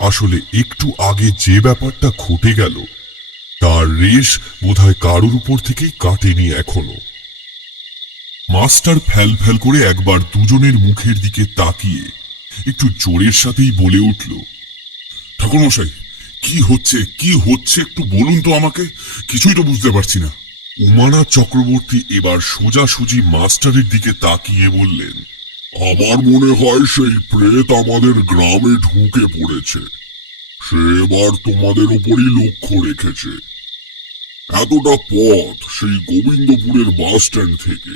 আসলে একটু আগে যে ব্যাপারটা ঘটে গেল তার রেশ বোধহয় কারোর উপর থেকেই কাটেনি এখনো। মাস্টার ফ্যাল ফ্যাল করে একবার দুজনের মুখের দিকে তাকিয়ে একটু জোরের সাথেই বলে উঠল, ঠাকুরমশাই, কি হচ্ছে কি হচ্ছে একটু বলুন তো আমাকে, কিছুই তো বুঝতে পারছি না। উমানাথ চক্রবর্তী এবার সোজাসুজি মাস্টারের দিকে তাকিয়ে বললেন, আমার মনে হয় সেই প্রেত আমাদের গ্রামে ঢুকে পড়েছে। সে এবার তোমাদের উপরই লক্ষ্য রেখেছে। এতটা পথ সেই গোবিন্দপুরের বাস স্ট্যান্ড থেকে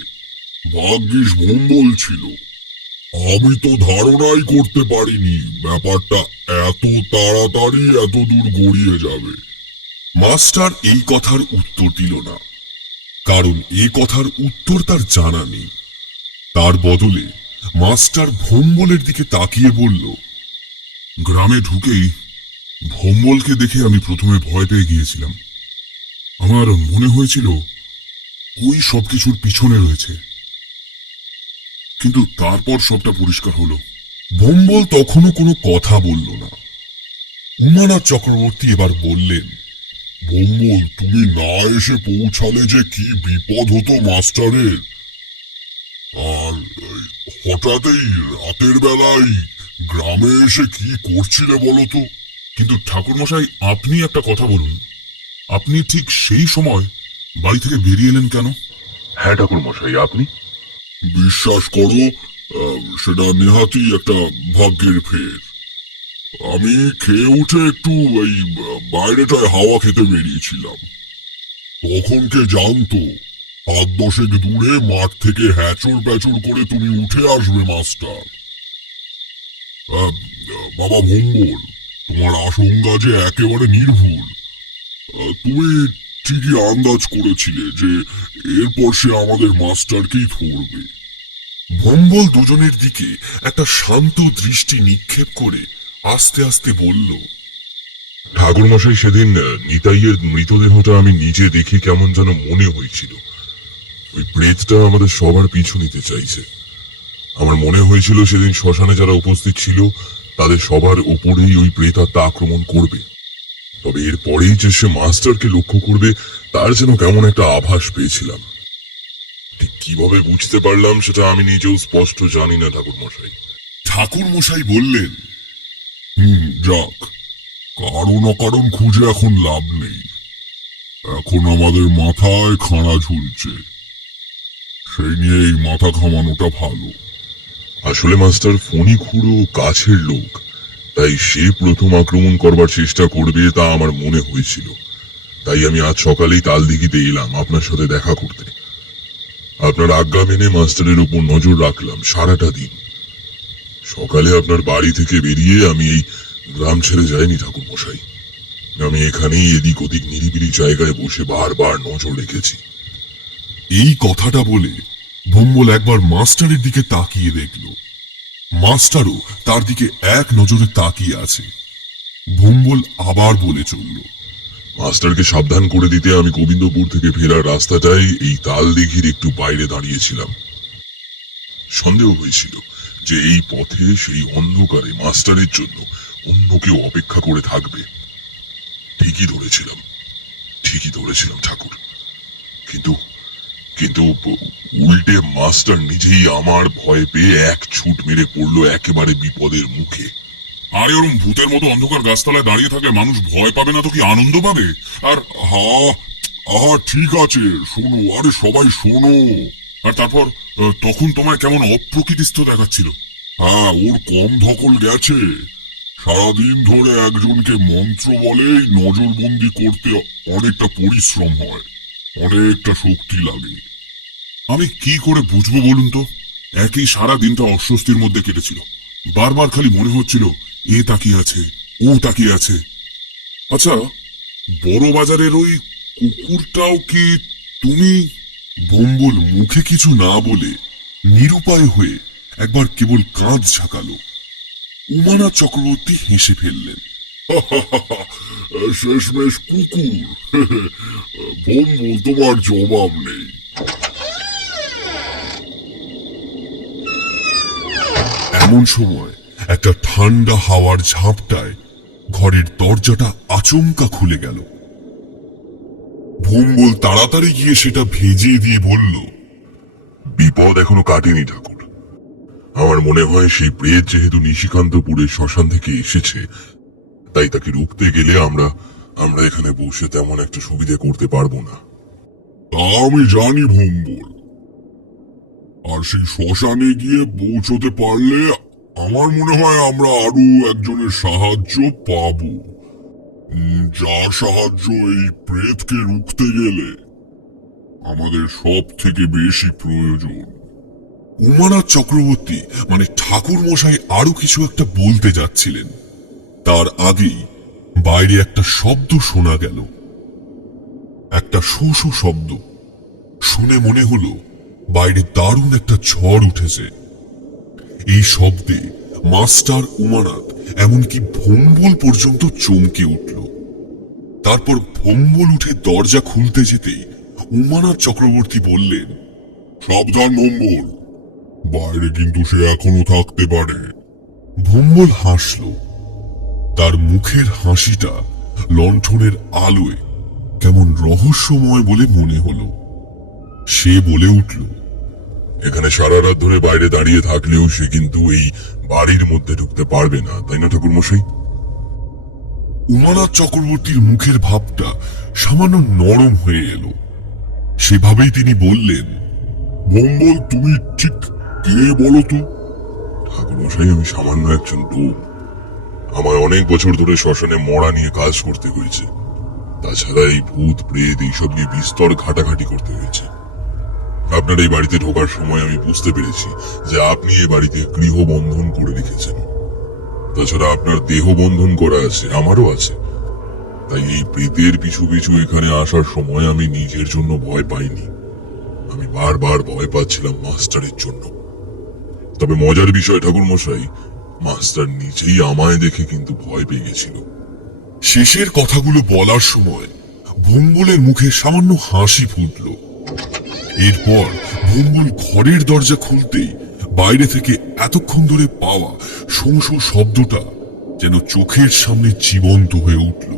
ভাগ্যিস ভম্বল ছিল। আমি তো ধারণাই করতে পারিনি ব্যাপারটা এত তাড়াতাড়ি এত দূর গড়িয়ে যাবে। মাস্টার এই কথার উত্তর দিল না, কারণ এ কথার উত্তর তার জানা নেই। তার বদলে মাস্টার ভম্বলের দিকে তাকিয়ে বলল, গ্রামে ঢুকেই ভম্বলকে দেখে আমি প্রথমে ভয় পেয়ে গিয়েছিলাম। আমার মনে হয়েছিল ওই সবকিছুর পিছনে রয়েছে, কিন্তু তারপর সবটা পরিষ্কার হলো। ভম্বল তখনও কোনো কথা বলল না। উমানাথ চক্রবর্তী এবার বললেন, ভম্বল, তুমি না এসে পৌঁছালে যে কি বিপদ হতো মাস্টারের। আর হঠাৎই রাতের বেলায় গ্রামে এসে কি করছিলে বলো তো? কিন্তু ঠাকুরমশাই, আপনি একটা কথা বলুন, আপনি ঠিক সেই সময় বাড়ি থেকে বেরিয়ে এলেন কেন? হ্যাঁ ঠাকুরমশাই, আপনি? বিশ্বাস করো, সেটা নেহাতি একটা ভাগ্যের ফের। আমি খেয়ে উঠে একটু এই বাইরেটায় হাওয়া খেতে বেরিয়েছিলাম। তখন কে জানতো 5-10 দূরে মাঠ থেকে হ্যাচর প্যাচর করে তুমি উঠে আসবে মাস্টার। আহ, বাবা ভম্বল, তোমার আশঙ্কা যে একেবারে নির্ভুল। তুমি ঠিকই আন্দাজ করেছিলে যে এরপর সে আমাদের মাস্টারকেই ধরবে। ভম্বল দুজনের দিকে একটা শান্ত দৃষ্টি নিক্ষেপ করে আস্তে আস্তে বলল, ঠাকুরমশাই, সেদিন নিতাইয়ের মৃতদেহটা আমি নিজে দেখে কেমন যেন মনে হয়েছিল। ওই প্রেতটা আমাদের সবার পিছু নিতে চাইছে। আমার মনে হয়েছিল সেদিন শ্মশানে যারা উপস্থিত ছিল তাদের সবার ওপরেই ওই প্রেতাত্মা আক্রমণ করবে। তবে এর পরেই যে সে মাস্টারকে লক্ষ্য করবে তার যেন কেমন একটা আভাস পেয়েছিলাম। ঠিক কিভাবে বুঝতে পারলাম সেটা আমি নিজেও স্পষ্ট জানি না ঠাকুরমশাই। ঠাকুরমশাই বললেন, যাক, কারণ অকারণ খুঁজে এখন লাভ নেই। এখন আমাদের মাথায় খাঁড়া ঝুলছে, সেই নিয়ে এই মাথা ঘামানোটা ভালো। আসলে মাস্টার ফণি খুড়ো কাছের লোক, তাই সে প্রথম আক্রমণ করবার চেষ্টা করবে তা আমার মনে হয়েছিল। তাই আমি আজ সকালেই তালদিঘিতে এলাম আপনার সাথে দেখা করতে। আপনার আজ্ঞা মেনে মাস্টারের উপর নজর রাখলাম সারাটা দিন। সকালে আপনার বাড়ি থেকে বেরিয়ে আমি এই গ্রাম ছেড়ে যাইনি ঠাকুরমশাই। আমি এখানেই এদিক ওদিক নিরিবিলি জায়গায় বসে বারবার নজর রেখেছি। এই কথাটা বলে ভম্বল একবার মাস্টারের দিকে তাকিয়ে দেখল। মাস্টারও তার দিকে এক নজরে তাকিয়ে আছে। ভম্বল আবার বলে চলল, মাস্টারকে সাবধান করে দিতে আমি গোবিন্দপুর থেকে ফেরার রাস্তাটায় এই তালদিঘির একটু বাইরে দাঁড়িয়েছিলাম। সন্দেহ হয়েছিল যে এই পথে সেই অন্ধকারে মাস্টারের জন্য অন্য কেউ অপেক্ষা করে থাকবে। ঠিকই ধরেছিলাম ঠাকুর। কিন্তু কিন্তু উল্টে মাস্টার নিজেই আমার ভয় পেয়ে এক ছুট মেরে পড়লো একেবারে বিপদের মুখে। আরে ওরম ভূতের মতো অন্ধকার গাছতলায় দাঁড়িয়ে থাকলে মানুষ ভয় পাবে না তো কি আনন্দ পাবে? আর ঠিক আছে, শোনো, আরে সবাই শোনো। আর তারপর তখন তোমায় কেমন অপ্রকৃতিস্থ দেখাচ্ছিল। হ্যাঁ, ওর কম ধকল গেছে। সারাদিন ধরে একজনকে মন্ত্র বলেই নজরবন্দি করতে অনেকটা পরিশ্রম হয়, অনেকটা শক্তি লাগে। আমি কি করে বুঝবো বলুন তো? একই সারা দিনটা অস্বস্তির মধ্যে কেটেছিল। বারবার খালি মনে হচ্ছিল এ তাকিয়ে আছে, ও তাকিয়ে আছে। আচ্ছা, বড় বাজারের ওই কুকুরটাও কি তুমি? ভম্বল মুখে কিছু না বলে নিরুপায় হয়ে একবার কেবল কাঁধ ঝাঁকালো। উমানাথ চক্রবর্তী হেসে ফেললেন, শেষমেশ কুকুর। ভম্বল, তোমার জবাব নেই। এমন সময় একটা ঠান্ডা হাওয়ার ঝাপটায় ঘরের দরজাটা আচমকা খুলে গেল। ভোম্বল তাড়াতাড়ি গিয়ে সেটা ভেজিয়ে দিয়ে বলল, বিপদ এখনো কাটেনি ঠাকুর। আমার মনে হয় সেই প্রেত যেহেতু নিশিকান্তপুরের শ্মশান থেকে এসেছে, তাই তাকে রুখতে গেলে আমরা এখানে বসে তেমন একটা সুবিধে করতে পারবো না। তা আমি জানি ভোম্বল, আর সেই শ্মশানে গিয়ে পৌঁছতে পারলে আমার মনে হয় আমরা আরো একজনের সাহায্য পাবো, যার সাহায্য এই প্রেতকে রুখতে গেলে আমাদের সব থেকে বেশি প্রয়োজন। উমানাথ চক্রবর্তী মানে ঠাকুর মশাই আরো কিছু একটা বলতে যাচ্ছিলেন, তার আগেই বাইরে একটা শব্দ শোনা গেল, একটা শো শো শব্দ। শুনে মনে হলো বাইরে দারুণ একটা ঝড় উঠেছে। এই শব্দে মাস্টার, উমানাথ এমনকি ভোম্বল পর্যন্ত চমকে উঠল। তারপর ভোম্বল উঠে দরজা খুলতে যেতেই উমানাথ চক্রবর্তী বললেন, সাবধান ভোম্বল, বাইরে কিন্তু সে এখনো থাকতে পারে। ভোম্বল হাসল। তার মুখের হাসিটা লণ্ঠনের আলোয় কেমন রহস্যময় বলে মনে হলো। সে বলে উঠল, এখানে সারা রাত ধরে বাইরে দাঁড়িয়ে থাকলেও সে কিন্তু এই বাড়ির মধ্যে ঢুকতে পারবে না, তাই না ঠাকুর মশাই? উমানাথ চক্রবর্তীর মুখের ভাবটা সামান্য নরম হয়ে এলো। সেভাবেই তিনি বললেন, ভোম্বল, তুমি ঠিক কে বলো তো? ঠাকুর মশাই, আমি সামান্য একজন লোক। আমায় অনেক বছর ধরে শ্মশানে মরা নিয়ে কাজ করতে হয়েছে। তাছাড়া এই ভূত প্রেত এইসব নিয়ে বিস্তর ঘাটাঘাটি করতে হয়েছে। আপনার এই বাড়িতে ঢোকার সময় আমি বুঝতে পেরেছি যে আপনি এই বাড়িতে গৃহবন্ধন করে রেখেছেন। তাছাড়া আপনার দেহ বন্ধন করা আছে, আমারও আছে। তাই এই প্রেতের পিছু পিছু এখানে আসার সময় আমি নিজের জন্য ভয় পাইনি, আমি বারবার ভয় পাচ্ছিলাম মাস্টারের জন্য। তবে মজার বিষয় ঠাকুর মশাই, মাস্টার নিজেই আমায় দেখে কিন্তু ভয় পেয়ে গেছিল। শেষের কথাগুলো বলার সময় ভোম্বলের মুখে সামান্য হাসি ফুটল। এরপর ভোম্বল ঘরের দরজা খুলতেই বাইরে থেকে এতক্ষণ ধরে পাওয়া শোঁ শোঁ শব্দটা যেন চোখের সামনে জীবন্ত হয়ে উঠল।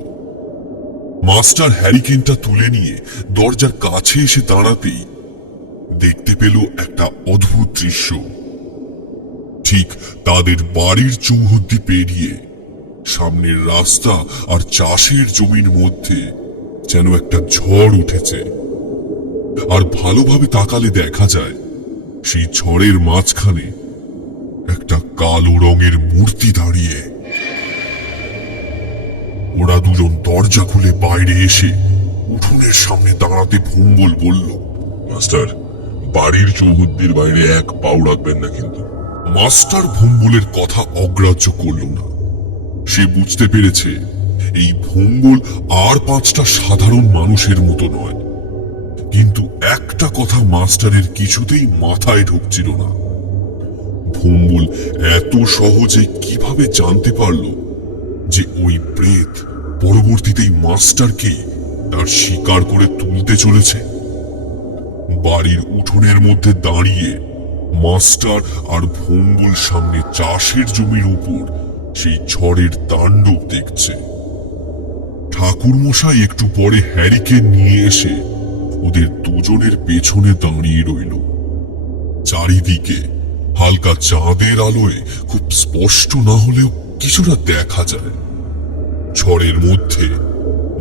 মাস্টার হ্যারিকেনটা তুলে নিয়ে দরজার কাছে এসে দাঁড়াতেই দেখতে পেল একটা অদ্ভুত দৃশ্য। ঠিক তাদের বাড়ির চৌহদ্দি পেরিয়ে সামনের রাস্তা আর চাষের জমির মধ্যে যেন একটা ঝড় উঠেছে। আর ভালোভাবে তাকালে দেখা যায় সেই ঝড়ের মাঝখানে একটা কালো রঙের মূর্তি দাঁড়িয়ে। ওরা দুজন দরজা খুলে বাইরে এসে উঠোনের সামনে দাঁড়াতে ভোম্বল বলল, মাস্টার, বাড়ির চৌহদ্দির বাইরে এক পাও রাখবেন না কিন্তু। মাস্টার ভোম্বলের কথা অগ্রাহ্য করল না। সে বুঝতে পেরেছে এই ভোম্বল আর পাঁচটা সাধারণ মানুষের মতো নয়। কিন্তু একটা কথা মাস্টারের কিছুতেই মাথায় ঢুকছিল না, ভোম্বল এত সহজে কিভাবে জানতে পারল যে ওই প্রেত পরবর্তীতেই মাস্টারকে তার শিকার করে তুলতে চলেছে। বাড়ির উঠোনের মধ্যে দাঁড়িয়ে মাস্টার আর ভোম্বল সামনে চাষের জমির উপর সেই ঝড়ের তাণ্ডব দেখছে। ঠাকুর মশাই একটু পরে হ্যারিকে নিয়ে এসে ওদের দুজনের পেছনে দাঁড়িয়ে রইল। চারিদিকে হালকা চাঁদের আলোয় খুব স্পষ্ট না হলেও কিছুটা দেখা যায়। ঝড়ের মধ্যে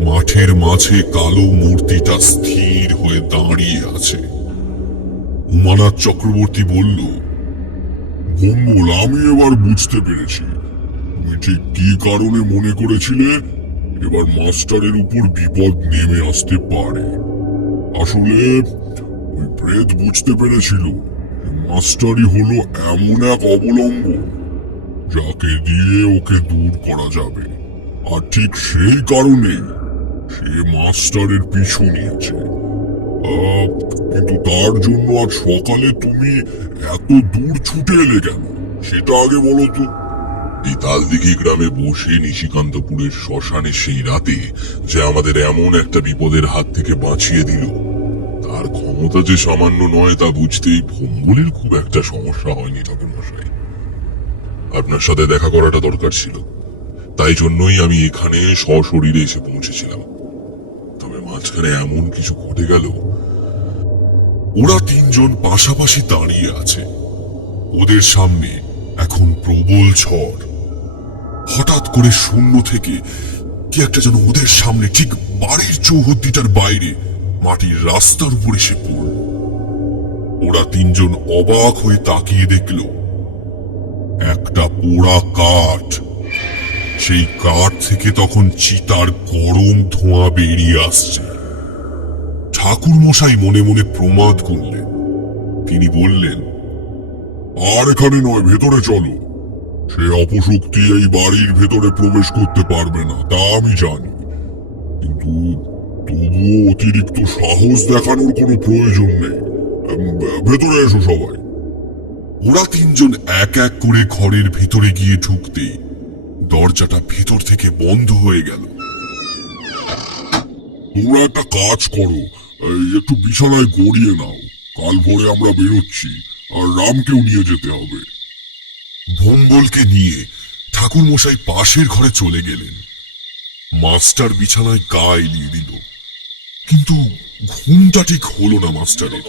মাঠের মাঝে কালো মূর্তিটা স্থির হয়ে দাঁড়িয়ে আছে। উমানাথ চক্রবর্তী বলল, ভোম্বল, আমি এবার বুঝতে পেরেছি তুমি ঠিক কি কারণে মনে করেছিলে এবার মাস্টারের উপর বিপদ নেমে আসতে পারে। আসলে ওই প্রেত বুঝতে পেরেছিল মাস্টারই হলো এমন এক অবলম্বন যাকে দিয়ে ওকে দূর করা যাবে, আর ঠিক সেই কারণেই সে মাস্টারের পিছু নিয়েছে। কিন্তু তার জন্য আজ সকালে তুমি এত দূর ছুটে এলে কেন, সেটা আগে বলো তো। এই তালদিঘি গ্রামে বসে নিশিকান্তপুরের শ্মশানে সেই রাতে যে আমাদের এমন একটা বিপদের হাত থেকে বাঁচিয়ে দিল, তার ক্ষমতা যে সামান্য নয় তা বুঝতেই ভোম্বলের খুব একটা সমস্যা হয়নি ঠাকুর মশাই। আপনার সাথে দেখা করাটা দরকার ছিল, তাই জন্যই আমি এখানে সশরীরে এসে পৌঁছেছিলাম। তবে মাঝখানে এমন কিছু ঘটে গেল। ওরা তিনজন পাশাপাশি দাঁড়িয়ে আছে। ওদের সামনে এখন প্রবল ঝড়। হঠাৎ করে শূন্য থেকে কি একটা যেন ওদের সামনে ঠিক বাড়ির চৌহদ্দিটার বাইরে মাটির রাস্তার উপর এসে পড়ল। ওরা তিনজন অবাক হয়ে তাকিয়ে দেখল একটা পোড়া কাঠ। সেই কাঠ থেকে তখন চিতার গরম ধোঁয়া বেরিয়ে আসছে। ঠাকুর মশাই মনে মনে প্রমাদ গুনলেন। তিনি বললেন, আর এখানে নয়, ভেতরে চলো। সে অপশক্তি এই বাড়ির ভেতরে প্রবেশ করতে পারবে না, তা আমি জানি। কিন্তু তবুও অতিরিক্ত সাহস দেখানোর কোনো প্রয়োজন নেই। ভেতরে এসো সবাই। ওরা তিনজন এক এক করে ঘরের ভেতরে গিয়ে ঢুকতে দরজাটা ভেতর থেকে বন্ধ হয়ে গেল। তোমরা একটা কাজ করো, একটু বিছানায় গড়িয়ে নাও। কাল ভোরে আমরা বেরোচ্ছি, আর রামকেও নিয়ে যেতে হবে। ভোম্বলকে নিয়ে ঠাকুর মশাই পাশের ঘরে চলে গেলেন। মাস্টার বিছানায় গা এলিয়ে দিল, কিন্তু ঘুমটা ঠিক হলো না মাস্টারের।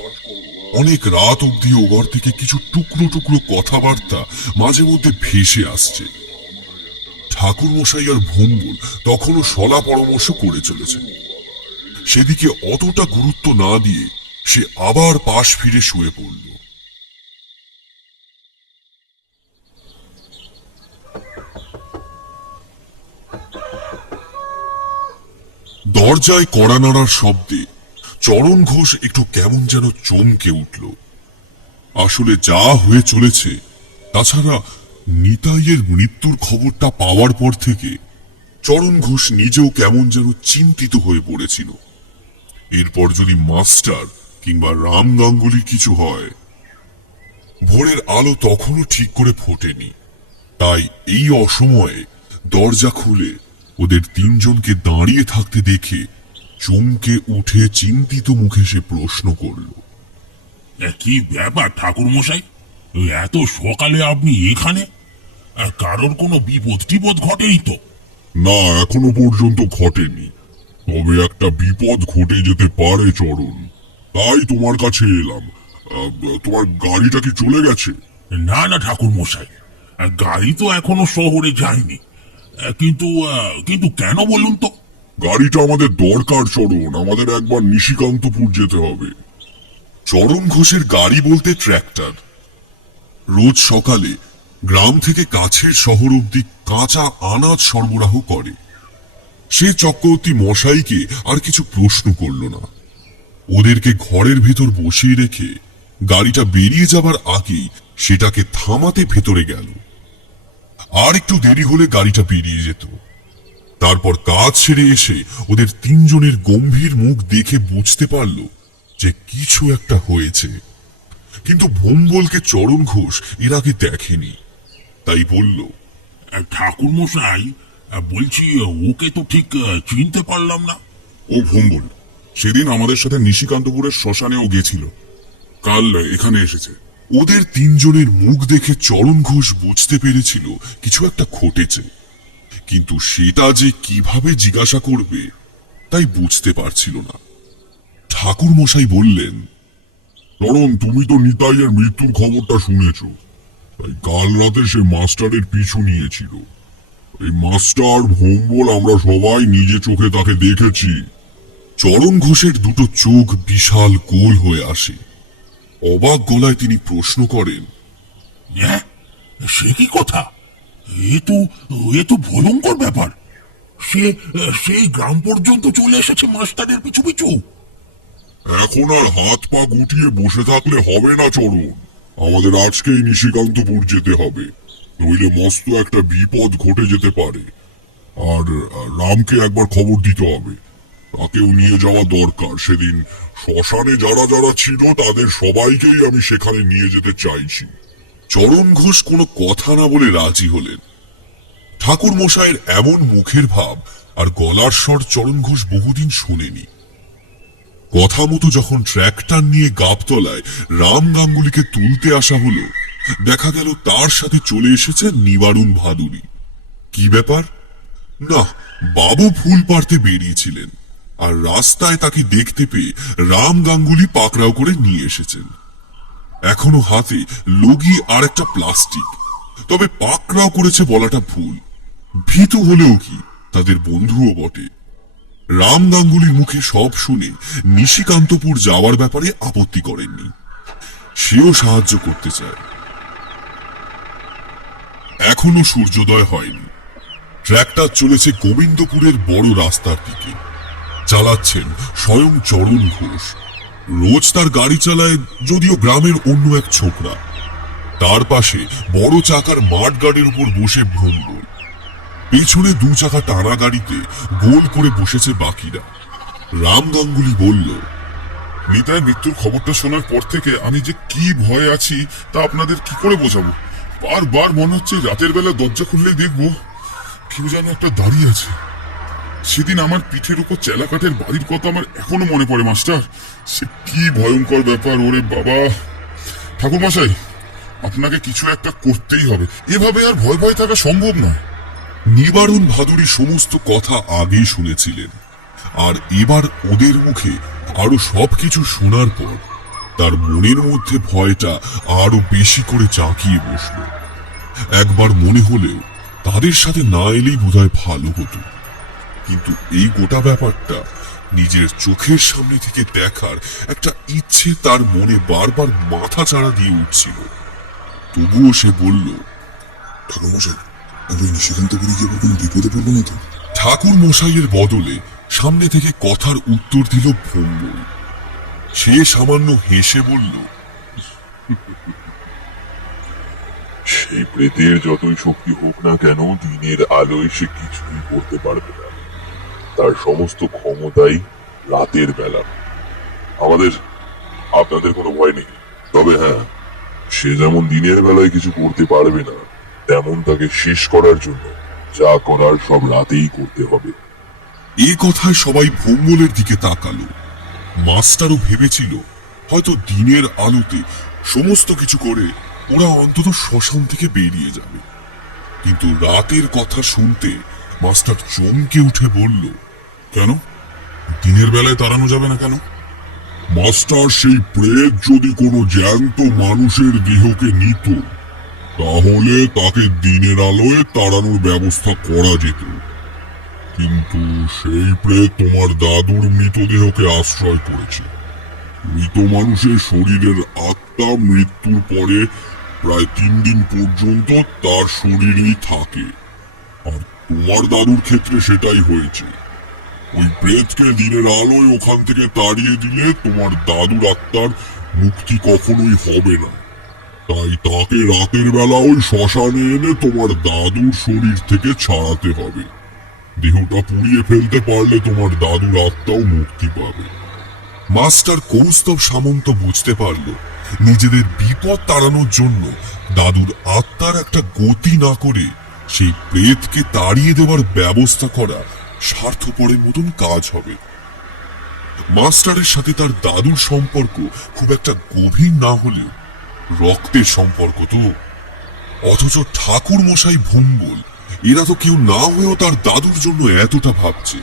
অনেক রাত অব্দি ও ঘর থেকে কিছু টুকরো টুকরো কথাবার্তা মাঝে মধ্যে ভেসে আসছে। ঠাকুর মশাই আর ভোম্বল তখনও সলা পরামর্শ করে চলেছে। সেদিকে অতটা গুরুত্ব না দিয়ে সে আবার পাশ ফিরে শুয়ে পড়ল। দরজায় কড়া নাড়ার শব্দে চরণ ঘোষ একটু কেমন যেন চমকে উঠল। আসলে যা হয়ে চলেছে, তাছাড়া নিতাইয়ের মৃত্যুর খবরটা পাওয়ার পর থেকে চরণ ঘোষ নিজেও কেমন যেন চিন্তিত হয়ে পড়েছিল। এরপর যদি মাস্টার কিংবা রাম গাঙ্গুলির কিছু হয়। ভোরের আলো তখনও ঠিক করে ফোটেনি, তাই এই অসময়ে দরজা খুলে ওদের তিনজনকে দাঁড়িয়ে থাকতে দেখে চমকে উঠে চিন্তিত মুখে সে প্রশ্ন করল, কি ব্যাপার ঠাকুর মশাই? এত সকালে আপনি এখানে? কারোর কোনো বিপদ টিপদ ঘটেনি তো? না, এখনো পর্যন্ত ঘটেনি। তবে একটা বিপদ ঘটে যেতে পারে চরণ, তাই তোমার কাছে এলাম। তোমার গাড়িটা কি চলে গেছে? না না ঠাকুর মশাই, গাড়ি তো এখনো শহরে যায়নি। কিন্তু কিন্তু কেন বলুন তো? গাড়িটা আমাদের দরকার চরণ, আমাদের একবার নিশিকান্তপুর যেতে হবে। চরণ ঘোষের গাড়ি বলতে ট্র্যাক্টর। রোজ সকালে গ্রাম থেকে কাছের শহর অব্দি কাঁচা আনাজ সরবরাহ করে। সে চক্রবর্তী মশাইকে আর কিছু প্রশ্ন করল না। ওদেরকে ঘরের ভেতর বসিয়ে রেখে গাড়িটা বেরিয়ে যাবার আগেই সেটাকে থামাতে ভেতরে গেল। আর একটু দেরি হলে গাড়িটা বেরিয়ে যেত। তারপর কাজ ছেড়ে এসে ওদের তিনজনের গম্ভীর মুখ দেখে বুঝতে পারল যে কিছু একটা হয়েছে। কিন্তু ভোম্বলকে চরণ ঘোষ এর আগে দেখেনি, তাই বলল, ঠাকুর মশাই, বলছি ওকে তো ঠিক চিনতে পারলাম না। ও ভোম্বল, সেদিন আমাদের সাথে নিশিকান্তপুরের শ্মশানেও গেছিল, কাল এখানে এসেছে। ওদের তিনজনের মুখ দেখে চরণ ঘোষ বুঝতে পেরেছিল কিছু একটা ঘটেছে, কিন্তু সেটা যে কিভাবে জিজ্ঞাসা করবে তাই বুঝতে পারছিল না। ঠাকুর মশাই বললেন, চরণ, তুমি তো নিতাইয়ের মৃত্যুর খবরটা শুনেছ। তাই কাল রাতে সে মাস্টারের পিছু নিয়েছিল। এই মাস্টার, ভোম্বল, আমরা সবাই নিজে চোখে তাকে দেখেছি। চরণ ঘোষের দুটো চোখ বিশাল গোল হয়ে আসে। অবাক গলায় তিনি প্রশ্ন করেন, সে কি কথা? এ তো ভয়ঙ্কর ব্যাপার। সে সেই গ্রাম পর্যন্ত চলে এসেছে মাস্টারের পিছু পিছু। এখন আর হাত পা গুটিয়ে বসে থাকলে হবে না চরণ, আমাদের আজকেই নিশিকান্তপুর যেতে হবে, নইলে মস্ত একটা বিপদ ঘটে যেতে পারে। আর রামকে একবার খবর দিতে হবে, তাকেও নিয়ে যাওয়া দরকার। সেদিন শ্মশানে যারা যারা ছিল তাদের সবাইকেই আমি সেখানে নিয়ে যেতে চাইছি। চরণ ঘোষ কোনো কথা না বলে রাজি হলেন। ঠাকুর মশাইয়ের এমন মুখের ভাব আর গলার স্বর চরণ ঘোষ বহুদিন শোনেনি। কথা মতো যখন ট্র্যাক্টর নিয়ে গাবতলায় রাম গাঙ্গুলিকে তুলতে আসা হলো, দেখা গেল তার সাথে চলে এসেছে নিবারুণ ভাদুরী। কি ব্যাপার, না, বাবু ফুল পাড়তে বেরিয়েছিলেন, আর রাস্তায় তাকে দেখতে পেয়ে রাম গাঙ্গুলি পাকড়াও করে নিয়ে এসেছেন। এখনো হাতে লগি আর একটা প্লাস্টিক, তবে পাকড়াও করেছে বলাটা ভুল। ভীতু হলেও কি, তাদের বন্ধুও বটে। রাম গাঙ্গুলির মুখে সব শুনে নিশিকান্তপুর যাওয়ার ব্যাপারে আপত্তি করেননি, সেও সাহায্য করতে চায়। এখনো সূর্যোদয় হয়নি। ট্র্যাক্টর চলেছে গোবিন্দপুরের বড় রাস্তার দিকে। চালাচ্ছেন স্বয়ং চরণ ঘোষ। রোজ তার গাড়ি চালায় যদিও গ্রামের অন্য এক ছোকরা। তার পাশে বড় চাকার মাঠ গাড়ির উপর বসে ভ্রমণ। পেছনে দু চাকা টানা গাড়িতে গোল করে বসেছে বাকিরা। রাম গাঙ্গুলি বলল, নিতাইয়ের মৃত্যুর খবরটা শোনার পর থেকে আমি যে কি ভয়ে আছি তা আপনাদের কি করে বোঝাবো। বারবার মনে হচ্ছে রাতের বেলা দরজা খুললেই দেখবো কেউ যেন একটা দাঁড়িয়ে আছে। সেদিন আমার পিঠের উপর চেলাকাঠের বাড়ির কথা আমার এখনো মনে পড়ে মাস্টার। সে কি ভয়ঙ্কর ব্যাপার, ওরে বাবা। ঠাকুর মশাই, আপনাকে কিছু একটা করতেই হবে, এভাবে আর ভয় ভয় থাকা সম্ভব নয়। নিবারণ ভাদুরী সমস্ত কথা আগেই শুনেছিলেন, আর এবার ওদের মুখে আরো সবকিছু শোনার পর তার মনের মধ্যে ভয়টা আরো বেশি করে চাকিয়ে বসল। একবার মনে হলেও তাদের সাথে না এলেই বোধহয় ভালো হতো, কিন্তু এই গোটা ব্যাপারটা নিজের চোখের সামনে থেকে দেখার একটা ইচ্ছে তার মনে বারবার মাথা চাড়া দিয়ে উঠছিল। তবুও সে বলল, ঠাকুরমশাই, আমি নিশিকান্তপুরে গিয়ে কোনো বিপদে পড়বো না তো? ঠাকুর মশাইয়ের বদলে সামনে থেকে কথার উত্তর দিল ভঙ্গুর। সে সামান্য হেসে বলল, সেই প্রেতের যতই শক্তি হোক না কেন, দিনের আলোয় সে কিছুই করতে পারবে না। তার সমস্ত ক্ষমতাই রাতের বেলা। আমাদের আপনাদের কোনো ভয় নেই, তবে হ্যাঁ, সে যেমন দিনের বেলায় কিছু করতে পারবে না, তেমন তাকে শেষ করার জন্য যা করার সব রাতেই করতে হবে। এই কথায় সবাই ভঙ্গলের দিকে তাকালো। মাস্টারও ভেবেছিল হয়তো দিনের আলোতে সমস্ত কিছু করে ওরা অন্তত শ্মশান থেকে বেরিয়ে যাবে, কিন্তু রাতের কথা শুনতে মাস্টার চমকে উঠে বলল, কেন দিনের বেলায় তাড়ানো যাবে না কেন? মাস্টার, সেই প্রেত যদি কোনো জ্যান্ত মানুষের দেহকে নিত, তাহলে তাকে দিনের আলোয় তাড়ানোর ব্যবস্থা করা যেত। কিন্তু সেই প্রেত তোমার দাদুর মৃতদেহকে আশ্রয় করেছে। মৃত মানুষের শরীরের আত্মা মৃত্যুর পরে প্রায় 3 দিন পর্যন্ত তার শরীরেই থাকে, আর তোমার দাদুর ক্ষেত্রে সেটাই হয়েছে। ওই প্রেতকে দিনের আলোয় ওখান থেকে তাড়িয়ে দিলে তোমার দাদুর আত্মার মুক্তি কখনোই হবে না। তাই তাকে রাতের বেলা ওই শ্মশানে এনে তোমার দাদুর শরীর থেকে ছাড়াতে হবে। দেহটা পুড়িয়ে ফেলতে পারলে তোমার দাদুর আত্মাও মুক্তি পাবে। মাস্টার কৌস্তব সামন্ত বুঝতে পারল নিজেদের বিপদ তাড়ানোর জন্য দাদুর আত্মার একটা গতি না করে সেই প্রেতকে তাড়িয়ে দেওয়ার ব্যবস্থা করা স্বার্থপরের মতন কাজ হবে। মাস্টারের সাথে তার দাদুর সম্পর্ক খুব একটা গভীর না হলেও রক্তের সম্পর্ক তো। অথচ ঠাকুর মশাই, ভঙ্গল, এরা তো কেউ না হয়েও তার দাদুর জন্য এতটা ভাবছে।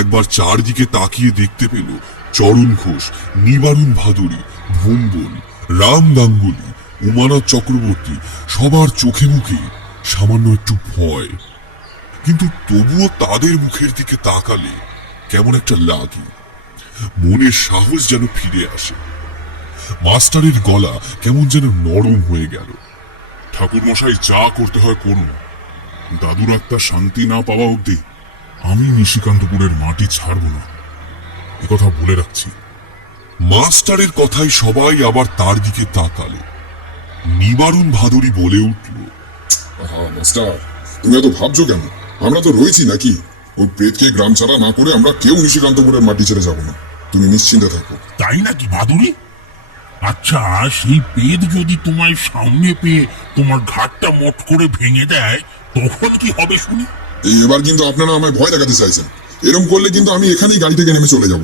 একবার চারদিকে তাকিয়ে দেখতে পেল চরণ ঘোষ, নিবারণ ভাদুরী, ভঙ্গল, রাম গাঙ্গুলি, উমানাথ চক্রবর্তী, সবার চোখে মুখে সামান্য একটু ভয়। কিন্তু তবুও তাদের মুখের দিকে তাকালে কেমন একটা লাগে, মনের সাহস যেন ফিরে আসে। মাস্টারের গলা কেমন যেন নরম হয়ে গেল। ঠাকুর মশাই, যা করতে হয় করুন। দাদুর আত্মার শান্তি না পাওয়া অব্দি আমি নিশিকান্তপুরের মাটি ছাড়ব না, একথা বলে রাখছি। মাস্টারের কথায় সবাই আবার তার দিকে তাকালো। নিবারণ ভাদুরী বলে উঠল, মাস্টার, তুমি এত ভাবছো কেন? আমরা তো রয়েছি নাকি? ওই প্রেতকে গ্রাম ছাড়া না করে আমরা কেউ নিশিকান্তপুরের মাটি ছেড়ে যাবো না। তুমি নিশ্চিন্তে থাকো। তাই নাকি ভাদুরী? আচ্ছা, সেই পেট যদি তোমায় সামনে পেয়ে তোমার ঘাটটা মোট করে ভেঙে দেয়, তখন কি হবে শুনি? এবার কিন্তু আপনারা আমায় ভয় দেখাতে চাইছেন। এরকম করলে কিন্তু আমি এখানেই গাড়ি থেকে নেমে চলে যাব।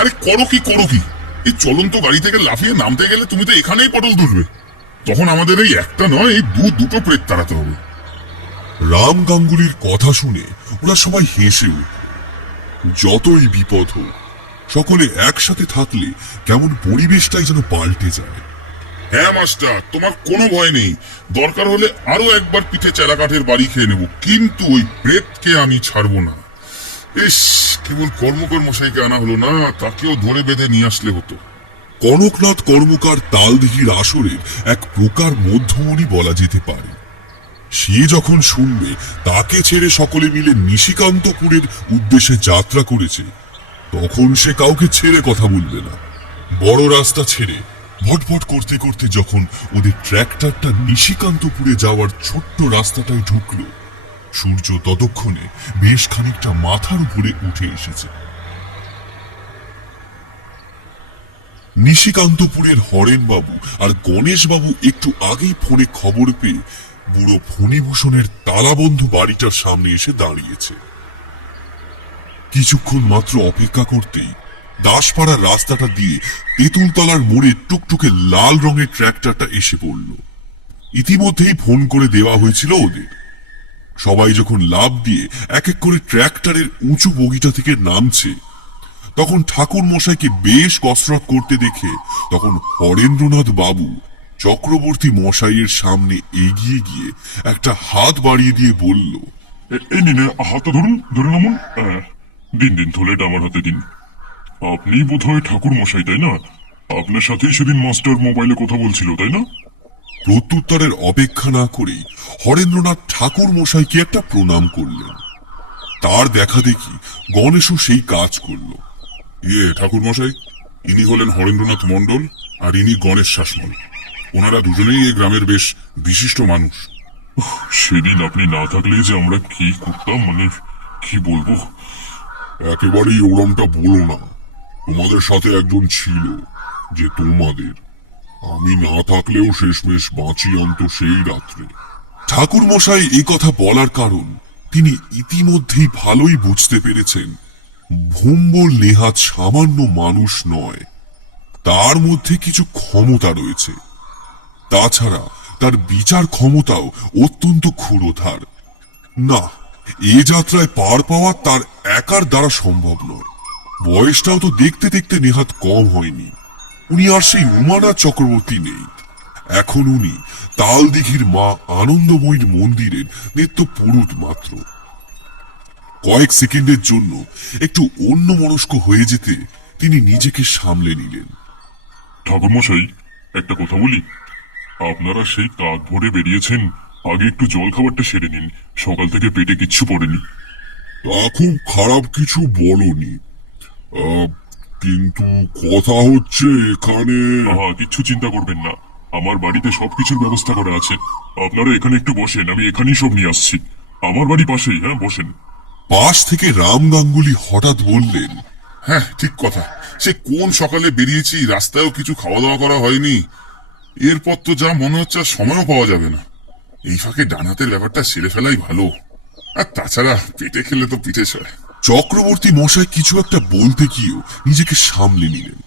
আরে করো কি করো কি, এই চলন্ত গাড়ি থেকে লাফিয়ে নামতে গেলে তুমি তো এখানেই পটল তুলবে। তখন আমাদের এই একটা নয়, এই দুটো প্রেত তাড়াতে হবে। রাম গাঙ্গুলির কথা শুনে ওরা সবাই হেসে উঠল। যতই বিপদ হোক, সকলে একসাথে থাকলে কেমন পরিবেশটাই যেন পাল্টে যায়। হ্যাঁ মাস্টার, তোমার কোনো ভয় নেই। দরকার হলে আরো একবার পিঠে চেরা কাঠের বাড়ি খেয়ে নেব, কিন্তু ওই প্রেতকে আমি ছাড়বো না। ইস, কেবল কর্মকর মশাইকে আনা হলো না, তাকেও ধরে বেঁধে নিয়ে আসলে হতো। কনকনাথ কর্মকার তালদিঘির আসরের এক প্রকার মধ্যমণি বলা যেতে পারে। সে যখন শুনবে তাকে ছেড়ে সকলে মিলে নিশিকান্তপুরের উদ্দেশ্যে যাত্রা করেছে, তখন সে কাউকে ছেড়ে কথা বলবে না। বড় রাস্তা ছেড়ে ভটভট করতে করতে যখন ওদের ট্র্যাক্টরটা নিশিকান্তপুরে যাওয়ার ছোট্ট রাস্তাটায় ঢুকলো, সূর্য ততক্ষণে বেশ খানিকটা মাথার উপরে উঠে এসেছে। নিশিকান্তপুরের হরেনবাবু আর গণেশবাবু একটু আগেই ফোনে খবর পেয়ে বুড়ো ফণিভূষণের তালাবন্ধ বাড়িটার সামনে এসে দাঁড়িয়েছে। কিছুক্ষণ মাত্র অপেক্ষা করতেই দাসপাড়ার রাস্তাটা দিয়ে তেঁতুলতলার মোড়ে টুকটুকে লাল রঙের ট্র্যাক্টরটা এসে পড়ল। ইতিমধ্যেই ফোন করে দেওয়া হয়েছিল ওদের। সবাই যখন লাফ দিয়ে এক এক করে ট্র্যাক্টরের উঁচু বগিটা থেকে নামছে, তখন ঠাকুর মশাইকে বেশ কসরত করতে দেখে তখন হরেন্দ্রনাথ বাবু চক্রবর্তী মশাইয়ের সামনে এগিয়ে গিয়ে একটা হাত বাড়িয়ে দিয়ে বলল, এই নিন, হাতটা ধরুন, ধরে নামুন। দিন দিন, থলেটা আমার হাতে দিন। আপনি বোধহয় ঠাকুর মশাই, তাই না? আপনার সাথেই সেদিন মাস্টার মোবাইলে কথা বলছিল, তাই না? প্রত্যুত্তরের অপেক্ষা না করেই হরেন্দ্রনাথ ঠাকুর মশাইকে একটা প্রণাম করলেন। তার দেখা দেখি গণেশও সেই কাজ করল। ঠাকুর মশাই, ইনি হলেন হরেন্দ্রনাথ মণ্ডল, আর ইনি গণেশ শাসমল। ওনারা দুজনেই এই গ্রামের বেশ বিশিষ্ট মানুষ। সেদিন আপনি না থাকলে যে আমরা কি করতাম, মানে কি বলবো। একেবারেই ওরমটা বলো না। তোমাদের সাথে একজন ছিল, যে তোমাদের আমি না থাকলেও শেষমেশ বাঁচিয়ে আনতো সেই রাত্রে। ঠাকুর মশাই এই কথা বলার কারণ তিনি ইতিমধ্যেই ভালোই বুঝতে পেরেছেন ভুম্বল নেহাত সামান্য মানুষ নয়, তার মধ্যে কিছু ক্ষমতা রয়েছে। তাছাড়া তার বিচার ক্ষমতাও অত্যন্ত ক্ষুরোধার। না, এ যাত্রায় পার পাওয়া তার একার দ্বারা সম্ভব নয়। বয়সটাও তো দেখতে দেখতে নেহাত কম হয়নি। উনি আর সেই উমানাথ চক্রবর্তী নেই। এখন উনি তালদিঘির মা আনন্দময়ীর মন্দিরের নিত্য পুরুত মাত্র। কয়েক সেকেন্ডের জন্য একটু অন্যমনস্ক হয়ে যেতে তিনি নিজেকে সামলে নিলেন। ঠাকুর মশাই, একটা কথা বলি। আপনারা সেই কাক ভরে বেরিয়েছেন, আগে একটু জল খাবারটা সেরে নিন। সকাল থেকে পেটে কিচ্ছু পড়েনি। তা খুব খারাপ কিছু বলনি, কিন্তু কথা হচ্ছে এখানে। কিচ্ছু চিন্তা করবেন না, আমার বাড়িতে সবকিছুর ব্যবস্থা করা আছে। আপনারা এখানে একটু বসেন, আমি এখানেই সব নিয়ে আসছি। আমার বাড়ি পাশেই, হ্যাঁ, বসেন। পাশ থেকে রাম গাঙ্গুলি হঠাৎ বললেন, হ্যাঁ, ঠিক কথা। সে কোন সকালে বেরিয়েছি, রাস্তায়ও কিছু খাওয়া দাওয়া করা হয়নি। এরপর তো যা মনে হচ্ছে আর সময়ও পাওয়া যাবে না। এই ফাঁকে ডান হাতের ব্যাপারটা সেরে ফেলাই ভালো। আর তাছাড়া পেটে খেলে তো পিঠে ছয়। চক্রবর্তী মশাই কিছু একটা বলতে গিয়েও নিজেকে সামলে নিলেন।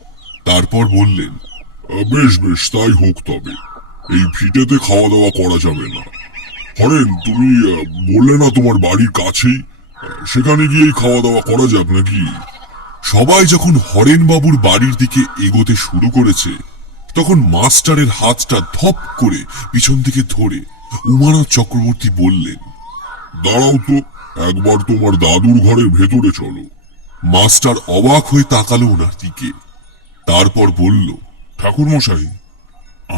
তারপর বললেন, বেশ বেশ, তাই হোক। তবে এই ভিটেতে খাওয়া দাওয়া করা যাবে না। হরেন, তুমি বললে না তোমার বাড়ির কাছেই, সেখানে গিয়েই খাওয়া দাওয়া করা যাক নাকি? সবাই যখন হরেনবাবুর বাড়ির দিকে এগোতে শুরু করেছে, তখন মাস্টারের হাতটা ধপ করে পিছন থেকে ধরে উমানাথ চক্রবর্তী বললেন, দাঁড়াও তো, একবার তোমার দাদুর ঘরের ভেতরে চলো। মাস্টার অবাক হয়ে তাকালো ওনার দিকে। তারপর বলল, ঠাকুর মশাই,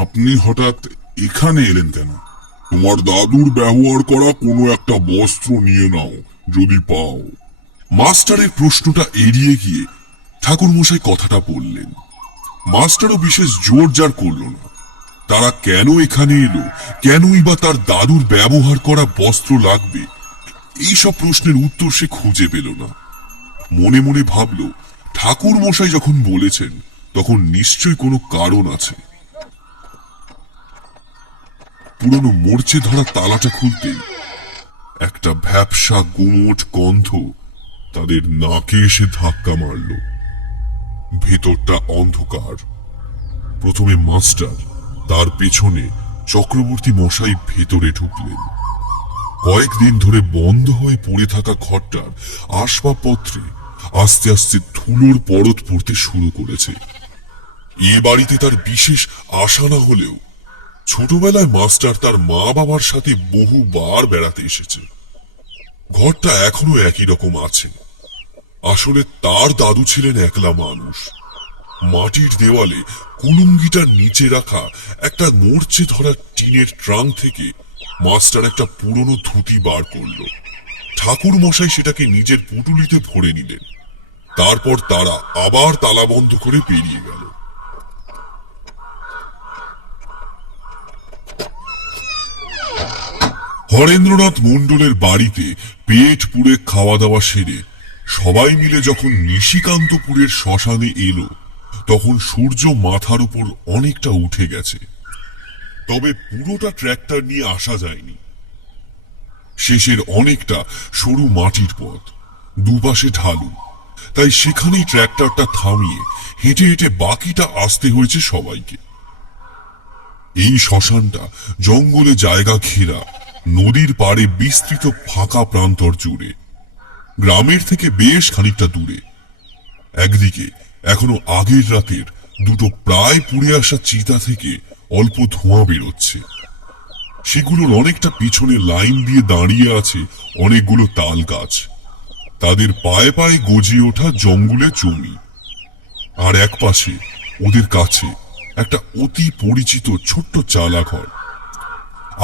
আপনি হঠাৎ এখানে এলেন কেন? তোমার দাদুর ব্যবহার করা কোনো একটা বস্ত্র নিয়ে নাও, যদি পাও। মাস্টারের প্রশ্নটা এড়িয়ে গিয়ে ঠাকুর মশাই কথাটা বললেন। মাস্টারও বিশেষ জোর জার করল না। তারা কেন এখানে এলো, কেনই বা তার দাদুর ব্যবহার করা বস্ত্র লাগবে, এইসব প্রশ্নের উত্তর সে খুঁজে পেল না। মনে মনে ভাবল, ঠাকুর মশাই যখন বলেছেন তখন নিশ্চয়ই কোনো কারণ আছে। পুরনো মরচে ধরা তালাটা খুলতেই একটা ভ্যাপসা গুমোট গন্ধ তাদের নাকে এসে ধাক্কা মারল। ভেতরটা অন্ধকার। প্রথমে মাস্টার, তার পেছনে চক্রবর্তী মশাই ভেতরে ঢুকলেন। কয়েকদিন ধরে বন্ধ হয়ে পড়ে থাকা ঘরটার আসবাবপত্রে আস্তে আস্তে ধুলোর পরত পড়তে শুরু করেছে। এ বাড়িতে তার বিশেষ আশা না হলেও ছোটবেলায় মাস্টার তার মা বাবার সাথে বহুবার বেড়াতে এসেছে। ঘরটা এখনো একই রকম আছে। আসলে তার দাদু ছিলেন একলা মানুষ। মাটির দেওয়ালে কুলুঙ্গিটার নিচে রাখা একটা মরচে ধরা টিনের ট্রাঙ্ক থেকে মাস্টার একটা পুরনো ধুতি বার করল। ঠাকুর মশাই সেটাকে নিজের পুটুলিতে ভরে নিলেন। তারপর তারা আবার তালা বন্ধ করে বেরিয়ে গেল। হরেন্দ্রনাথ মণ্ডলের বাড়িতে পেট পুড়ে খাওয়া দাওয়া সেরে সবাই মিলে যখন নিশিকান্তপুরের শ্মশানে এলো, তখন সূর্য মাথার উপর অনেকটা উঠে গেছে। তবে পুরোটা ট্র্যাক্টর নিয়ে আসা যায়নি। শেষের অনেকটা সরু মাটির পথ, দুপাশে ঢালু, তাই সেখানেই ট্র্যাক্টরটা থামিয়ে হেঁটে হেঁটে বাকিটা আসতে হয়েছে সবাইকে। এই শ্মশানটা জঙ্গলে জায়গা ঘেরা, নদীর পাড়ে বিস্তৃত ফাঁকা প্রান্তর জুড়ে, গ্রামের থেকে বেশ খানিকটা দূরে। একদিকে এখনো আগের রাতের দুটো প্রায় পুড়ে আসা চিতা থেকে অল্প ধোঁয়া বেরোচ্ছে। সেগুলোর অনেকটা পিছনে লাইন দিয়ে দাঁড়িয়ে আছে অনেকগুলো তাল গাছ, তাদের পায়ে পায়ে গজিয়ে ওঠা জঙ্গলে জমি। আর এক পাশে ওদের কাছে একটা অতি পরিচিত ছোট্ট চালাঘর।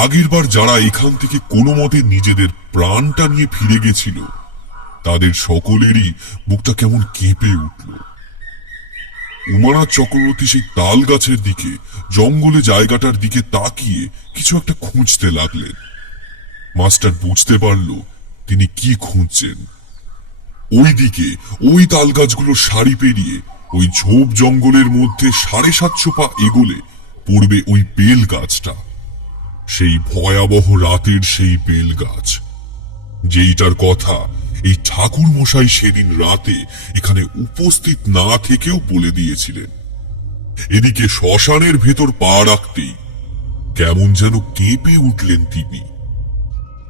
আগেরবার যারা এখান থেকে কোনো মতে নিজেদের প্রাণটা নিয়ে ফিরে গেছিল, তাদের সকলেরই বুকটা কেমন কেঁপে উঠল। উমানাথ চক্রবর্তী সেই তাল গাছের দিকে, জঙ্গলে জায়গাটার দিকে তাকিয়ে কিছু একটা খুঁজতে লাগলেন। মাস্টার বুঝতে পারল তিনি কি খুঁজছেন। ওই দিকে ওই তাল গাছগুলো সারি পেরিয়ে ওই ঝোপ জঙ্গলের মধ্যে 750 পা এগোলে পড়বে ওই বেল গাছটা। সেই ভয়াবহ রাতের সেই বেল গাছ, যেইটার কথা এই ঠাকুর মশাই সেদিন রাতে এখানে উপস্থিত না থেকেও বলে দিয়েছিলেন। এদিকে শ্মশানের ভেতর পা রাখতেই কেমন যেন কেঁপে উঠলেন তিনি।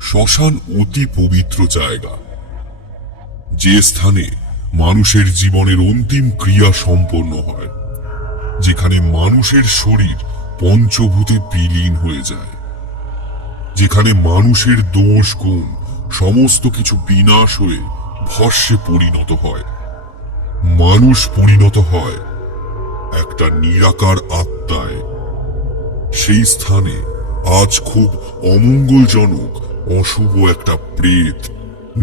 শ্মশান অতি পবিত্র জায়গা, যে স্থানে মানুষের জীবনের অন্তিম ক্রিয়া সম্পন্ন হয়, যেখানে মানুষের শরীর পঞ্চভূতে বিলীন হয়ে যায়, যেখানে মানুষের দোষ গুণ সমস্ত কিছু বিনাশ হয়ে ভস্মে পরিণত হয়। মানুষ পরিণত হয় একটা নিরাকার আত্মায়। সেই স্থানে আজ খুব অমঙ্গলজনক অশুভ একটা প্রেত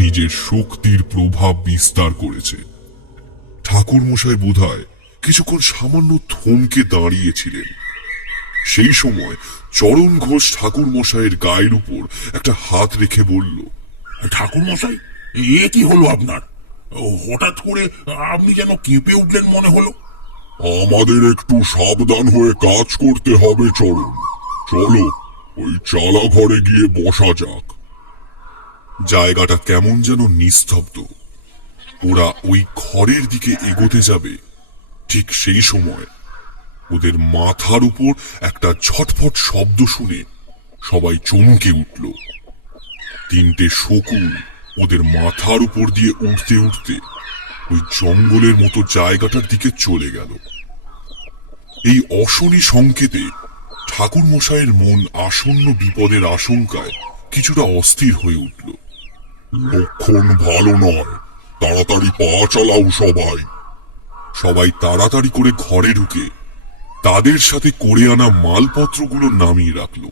নিজের শক্তির প্রভাব বিস্তার করেছে। ঠাকুর মশাই বোধহয় কিছুক্ষণ সামান্য থমকে দাঁড়িয়েছিলেন। সেই সময় চরণ ঘোষ ঠাকুর মশাইয়ের গায়ের উপর একটা হাত রেখে বলল, ঠাকুর মশাই, এ কি হলো আপনার? হঠাৎ করে আপনি যেন কেঁপে উঠলেন মনে হলো। আমাদের একটু সাবধান হয়ে কাজ করতে হবে চরণ। চলো ওই চালা ঘরে গিয়ে বসা যাক। জায়গাটা কেমন যেন নিস্তব্ধ। ওরা ওই ঘরের দিকে এগোতে যাবে, ঠিক সেই সময় ওদের মাথার উপর একটা ছটফট শব্দ শুনে সবাই চমকে উঠল। 3টে শকুন ওদের মাথার উপর দিয়ে উঠতে উঠতে ওই জঙ্গলের মতো জায়গাটার দিকে চলে গেল। এই অশনি সংকেতে ঠাকুর মশাইয়ের মন আসন্ন বিপদের আশঙ্কায় কিছুটা অস্থির হয়ে উঠল। লক্ষণ ভালো নয়, তাড়াতাড়ি পা চালাও সবাই। সবাই তাড়াতাড়ি করে ঘরে ঢুকে তাদের সাথে করে আনা মালপত্রগুলো নামিয়ে রাখল।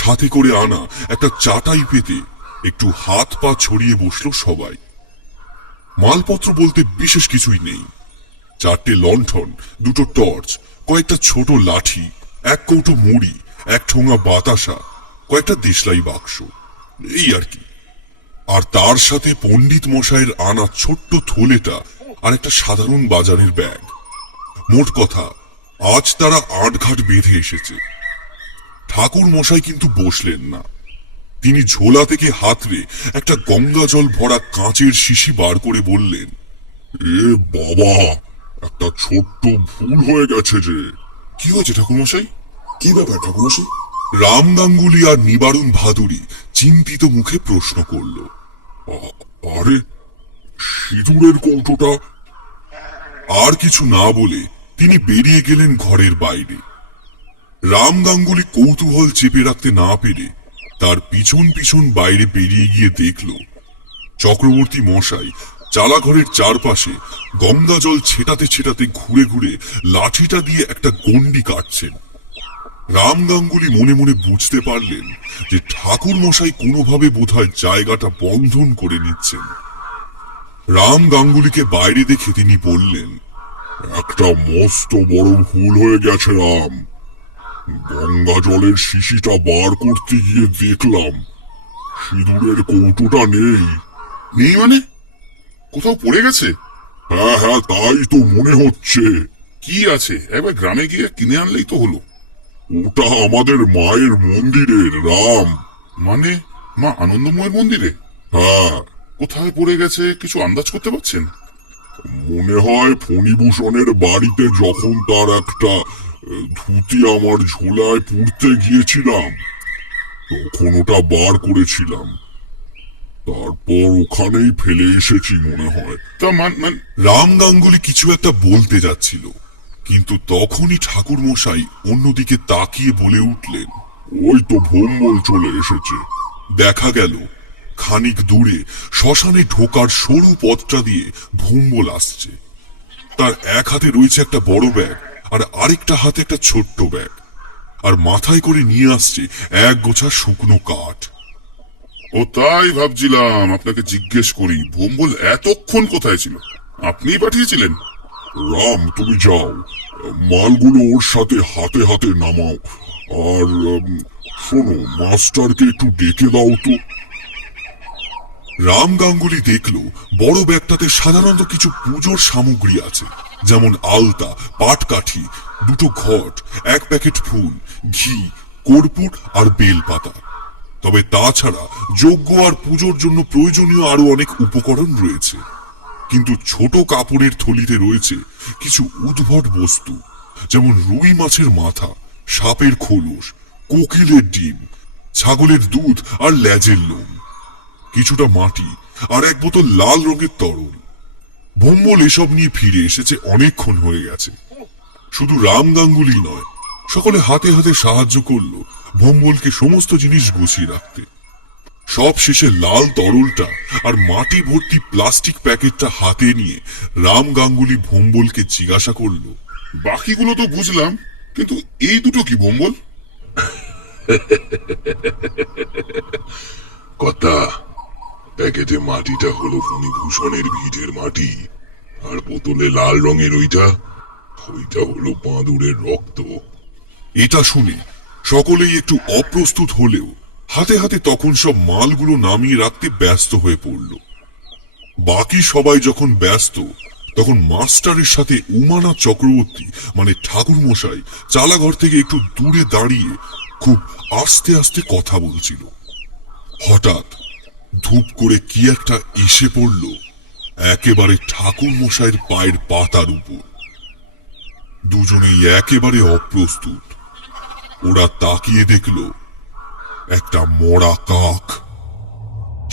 সাথে করে আনা একটা চাটাই পেতে একটু হাত পা ছড়িয়ে বসলো সবাই। মালপত্র বলতে বিশেষ কিছুই নেই। 4টে লণ্ঠন, 2টো টর্চ, কয়েকটা ছোট লাঠি, 1 কৌটো মুড়ি, 1 ঠোঙা বাতাসা, কয়েকটা দেশলাই বাক্স, এই আর কি। আর তার সাথে পণ্ডিত মশাইয়ের আনা ছোট্ট থলেটা আর একটা সাধারণ বাজারের ব্যাগ। মোট কথা, আজ তারা 8 ঘাট বেঁধে এসেছে। ঠাকুর মশাই কিন্তু বসলেন না। তিনি ঝোলা থেকে হাতড়ে একটা গঙ্গা জল ভরা কাঁচের শিশি বার করে বললেন, এ বাবা, একটা ছোট্ট ভুল হয়ে গেছে যে। কি হয়েছে ঠাকুর মশাই? কি ব্যাপার ঠাকুরমশাই? রাম গাঙ্গুলি আর নিবারণ ভাদুরী চিন্তিত মুখে প্রশ্ন করল। আরে সিঁদুরের কৌটোটা? আর কিছু না বলে তিনি বেরিয়ে গেলেন ঘরের বাইরে। রাম গাঙ্গুলি কৌতূহল চেপে রাখতে না পেরে তার পিছন পিছন বাইরে বেরিয়ে গিয়ে দেখল চক্রবর্তী মশাই চালাঘরের চারপাশে গঙ্গা জল ছেটাতে ছেটাতে ঘুরে ঘুরে লাঠিটা দিয়ে একটা গন্ডি কাটছেন। রাম গাঙ্গুলি মনে মনে বুঝতে পারলেন যে ঠাকুর মশাই কোনোভাবে বোধহয় জায়গাটা বন্ধন করে নিচ্ছেন। রাম গাঙ্গুলিকে বাইরে দেখে তিনি বললেন, একটা মস্ত বড় ভুল হয়ে গেছে রাম। গঙ্গা জলের শিশিটা বার করতে গিয়ে দেখলাম সিঁদুরের কৌটোটা নেই। নেই মানে? কোথাও পড়ে গেছে? হ্যাঁ হ্যাঁ, তাই তো মনে হচ্ছে। কি আছে, একবার গ্রামে গিয়ে কিনে আনলেই তো হলো। ওটা আমাদের মায়ের মন্দিরের রাম। মানে মা আনন্দময়ের মন্দিরে? হ্যাঁ, কোথায় পড়ে গেছে কিছু আন্দাজ করতে পারছেন? মনে হয় ফণিভূষণের বাড়িতে যখন তার একটা ধুতি আমার ঝোলায় পুড়তে গিয়েছিলাম তখন ওটা বার করেছিলাম, তারপর ওখানেই ফেলে এসেছি মনে হয়। তা মান রাম গাঙ্গুলি কিছু একটা বলতে যাচ্ছিল, কিন্তু তখনই ঠাকুর মশাই অন্যদিকে তাকিয়ে বলে উঠলেন, ওই তো ভোম্বল চলে এসেছে। দেখা গেল খানিক দূরে শ্মশানে ঢোকার সরু পথটা দিয়ে ভুম্বল আসছে। তার এক হাতে রয়েছে একটা বড় ব্যাগ আর আরেকটা হাতে একটা ছোট্ট ব্যাগ, আর মাথায় করে নিয়ে আসছে এক গোছা শুকনো কাঠ। ও তাই ভাবছিলাম আপনাকে জিজ্ঞেস করি, ভোম্বল এতক্ষণ কোথায় ছিল? আপনিই পাঠিয়েছিলেন? রাম, তুমি যাও, মালগুলো ওর সাথে হাতে হাতে নামাও। আর শোনো, মাস্টারকে একটু ডেকে দাও তো। রাম গাঙ্গুলি দেখল বড় ব্যাগটাতে সাধারণত কিছু পুজোর সামগ্রী আছে, যেমন আলতা, পাটকাঠি, দুটো ঘট, এক প্যাকেট ফুল, ঘি, কর্পূর আর বেলপাতা। তবে তাছাড়া যজ্ঞ আর পুজোর জন্য প্রয়োজনীয় আরো অনেক উপকরণ রয়েছে। কিন্তু ছোট কাপড়ের থলিতে রয়েছে কিছু উদ্ভট বস্তু, যেমন রুই মাছের মাথা, সাপের খোলস, কোকিলের ডিম, ছাগলের দুধ আর লেজের লোম, কিছুটা মাটি আর এক বোতল লাল রঙের তরল। ভোম্বল এসব নিয়ে ফিরে এসেছে অনেকক্ষণ হয়ে গেছে। শুধু রাম গাঙ্গুলি নয়, সকলে হাতে হাতে সাহায্য করলো ভোম্বলকে সমস্ত জিনিস গুছিয়ে রাখতে। সব শেষে লাল তরলটা আর মাটি ভর্তি প্লাস্টিক প্যাকেটটা হাতে নিয়ে রাম গাঙ্গুলি ভোম্বলকে জিজ্ঞাসা করলো, বাকিগুলো তো বুঝলাম, কিন্তু এই দুটো কি ভোম্বল? কথা, প্যাকেটে মাটিটা হলো ফণিভূষণের ভিটের মাটি, আর বোতলে লাল রঙের ওইটা হলো বাঁদুরের রক্ত। এটা শুনে সকলেই একটু অপ্রস্তুত হলেও হাতে হাতে তখন সব মালগুলো নামিয়ে রাখতে ব্যস্ত হয়ে পড়ল। বাকি সবাই যখন ব্যস্ত, তখন মাস্টারের সাথে উমানাথ চক্রবর্তী মানে ঠাকুর মশাই চালাঘর থেকে একটু দূরে দাঁড়িয়ে খুব আস্তে আস্তে কথা বলছিল। হঠাৎ ধূপ করে কি একটা এসে পড়ল একেবারে ঠাকুর মশাইয়ের পায়ের পাতার উপর। দুজনেই একেবারে অপ্রস্তুত। ওরা তাকিয়ে দেখল একটা মরা কাক,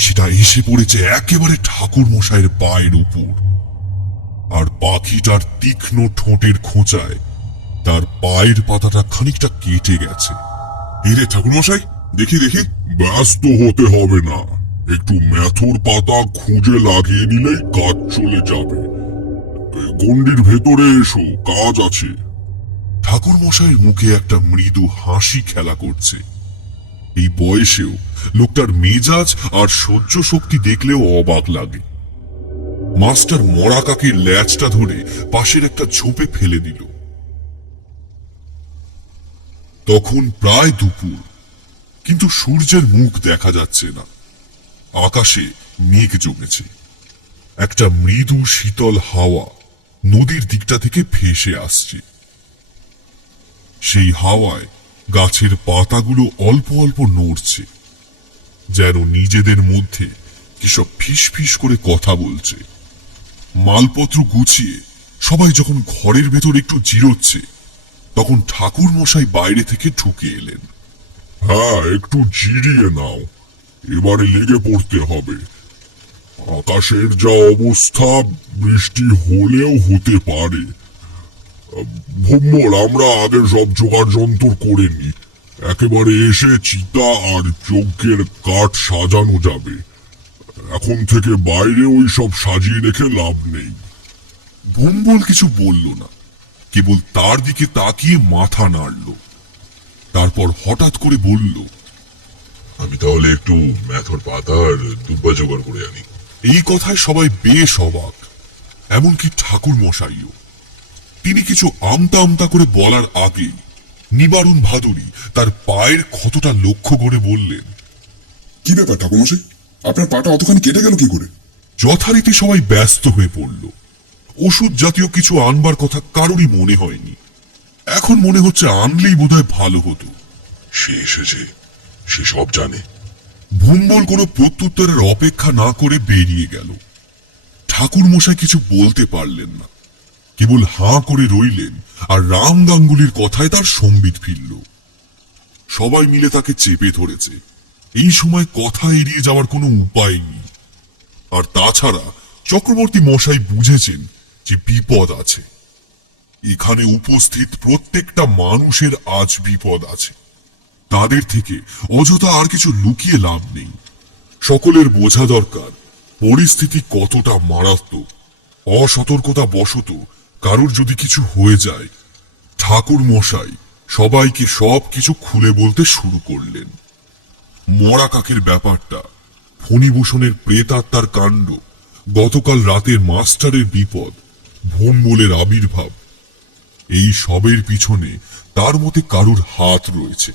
সেটা এসে পড়েছে একেবারে ঠাকুর মশাইয়ের পায়ের উপর, আর পাখিটার তীক্ষ্ণ ঠোঁটের খোঁচায় তার পায়ের পাতাটা খানিকটা কেটে গেছে। এরে ঠাকুর মশাই, দেখি দেখি। ব্যস্ত হতে হবে না, একটু মেথর পাতা খুঁজে লাগিয়ে নিলেই কাজ চলে যাবে। গন্ডির ভেতরে এসো, কাজ আছে। ঠাকুর মশাইয়ের মুখে একটা মৃদু হাসি খেলা করছে। এই বয়সেও লোকটার মেজাজ আর সহ্য শক্তি দেখলেও অবাক লাগে। মাস্টার মরা কাকের ল্যাজটা ধরে পাশের একটা ঝোপে ফেলে দিল। তখন প্রায় দুপুর, কিন্তু সূর্যের মুখ দেখা যাচ্ছে না। আকাশে মেঘ জমেছে। একটা মৃদু শীতল হাওয়া নদীর দিকটা থেকে ভেসে আসছে। সেই হাওয়ায় গাছের পাতাগুলো অল্প অল্প নড়ছে, যেন নিজেদের মধ্যে কিসব ফিস ফিস করে কথা বলছে। মালপত্র গুছিয়ে সবাই যখন ঘরের ভেতর একটু জিরোচ্ছে, তখন ঠাকুর মশাই বাইরে থেকে ঢুকে এলেন। হ্যাঁ, একটু জিরিয়ে নাও, এবারে লেগে পড়তে হবে। আকাশের যা অবস্থা, বৃষ্টি হলেও হতে পারে। ভোম্বল, আমরা আগের সব জোগাড় যন্ত্র করে নি, একেবারে এসে চিতা আর যজ্ঞের কাঠ সাজানো যাবে। এখন থেকে বাইরে ওই সব সাজিয়ে রেখে লাভ নেই। ভোম্বল কিছু বলল না, কেবল তার দিকে তাকিয়ে মাথা নাড়ল। তারপর হঠাৎ করে বলল, আমি তাহলে একটু ম্যাথর পাতা আর দুব্বা জোগাড় করে আনি। এই কথায় সবাই বেশ অবাক, এমনকি ঠাকুর মশাইও। তিনি কিছু আমতা আমতা করে বলার আগে নিবারণ ভাদুরী তার পায়ের ক্ষতটা লক্ষ্য করে বললেন, কি ব্যাপার ঠাকুরমশাই, আপনার পাটা অতখানি কেটে গেল কি করে? যথারীতি সবাই ব্যস্ত হয়ে পড়ল। ওষুধ জাতীয় কিছু আনবার কথা কারোরই মনে হয়নি। এখন মনে হচ্ছে আনলেই বোধহয় ভালো হতো। সে এসেছে, সে সব জানে। ভোম্বল কোনো প্রত্যুত্তরের অপেক্ষা না করে বেরিয়ে গেল। ঠাকুর মশাই কিছু বলতে পারলেন না, কেবল হাঁ করে রইলেন, আর রাম গাঙ্গুলির কথায় তার সম্বিত ফিরল। সবাই মিলে তাকে চেপে ধরেছে। এই সময় কথা এড়িয়ে যাওয়ার কোনো উপায় নেই। আর তাছাড়া চক্রবর্তী মশাই বুঝেছেন যে বিপদ আছে। এখানে উপস্থিত প্রত্যেকটা মানুষের আজ বিপদ আছে। তাদের থেকে অযথা আর কিছু লুকিয়ে লাভ নেই। সকলের বোঝা দরকার পরিস্থিতি কতটা মারাত্মক। অসতর্কতা বশত কারোর যদি কিছু হয়ে যায়, ঠাকুর মশাই সবাইকে সব কিছু খুলে বলতে শুরু করলেন। মরা কাকের ব্যাপারটা, ফণিভূষণের প্রেতাত্মার কাণ্ড, গতকাল রাতের মাস্টারের বিপদ, ভোম্বলের আবির্ভাব, এই সবের পিছনে তার মতে কারুর হাত রয়েছে।